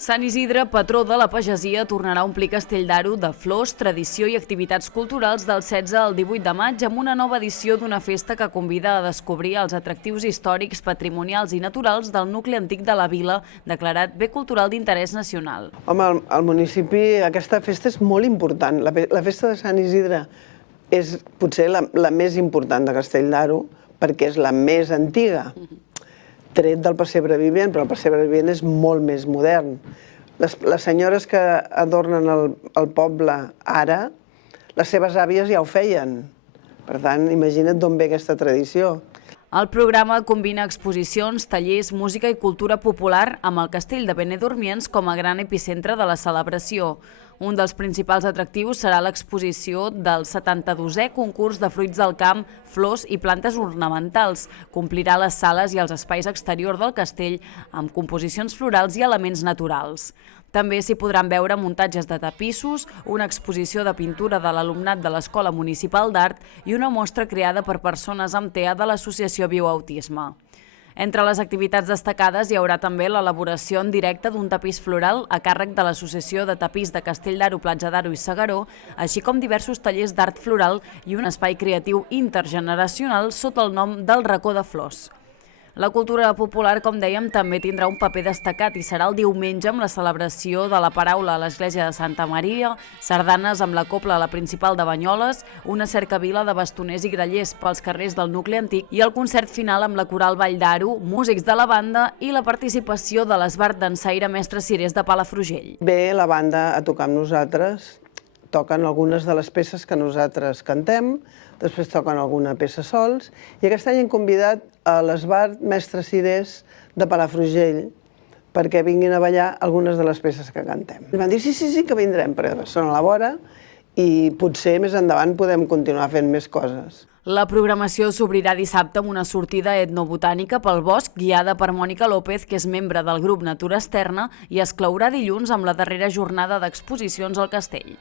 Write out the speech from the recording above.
Sant Isidre, patró de la pagesia, tornarà a omplir Castell d'Aro de flors, tradició i activitats culturals del 16 al 18 de maig amb una nova edició d'una festa que convida a descobrir els atractius històrics, patrimonials i naturals del nucli antic de la vila, declarat bé cultural d'interès nacional. Home, al municipi aquesta festa és molt important. La festa de Sant Isidre és potser la més important de Castell d'Aro perquè és la més antiga. Tret del pessebre vivent, però el pessebre vivent és molt més modern. Les senyores que adornen el poble ara, les seves àvies ja ho feien. Per tant, imagina't d'on ve aquesta tradició. El programa combina exposicions, tallers, música i cultura popular amb el castell de Benidormiens com a gran epicentre de la celebració. Un dels principals atractius serà l'exposició del 72è concurs de fruits del camp, flors i plantes ornamentals. Complirà les sales i els espais exteriors del castell amb composicions florals i elements naturals. També s'hi podran veure muntatges de tapissos, una exposició de pintura de l'alumnat de l'Escola Municipal d'Art i una mostra creada per persones amb TEA de l'Associació Bioautisme. Entre les activitats destacades hi haurà també l'elaboració en directe d'un tapís floral a càrrec de l'Associació de Tapís de Castell d'Aro, Platja d'Aro i Segaró, així com diversos tallers d'art floral i un espai creatiu intergeneracional sota el nom del Racó de Flors. La cultura popular, com dèiem, també tindrà un paper destacat i serà el diumenge amb la celebració de la paraula a l'església de Santa Maria, sardanes amb la cobla a la principal de Banyoles, una cercavila de bastoners i grallers pels carrers del nucli antic i el concert final amb la coral Vall d'Aro, músics de la banda i la participació de l'esbart dansaire Mestre Cirés de Palafrugell. Ve la banda a tocar amb nosaltres, toquen algunes de les peces que nosaltres cantem, després toquen alguna peça sols, i aquest any hem convidat a l'esbart Mestre Cirés de Palafrugell perquè vinguin a ballar algunes de les peces que cantem. Ens van dir sí, que vindrem, perquè són a la vora i potser més endavant podem continuar fent més coses. La programació s'obrirà dissabte amb una sortida etnobotànica pel bosc guiada per Mònica López, que és membre del grup Natura Externa, i es clourà dilluns amb la darrera jornada d'exposicions al castell.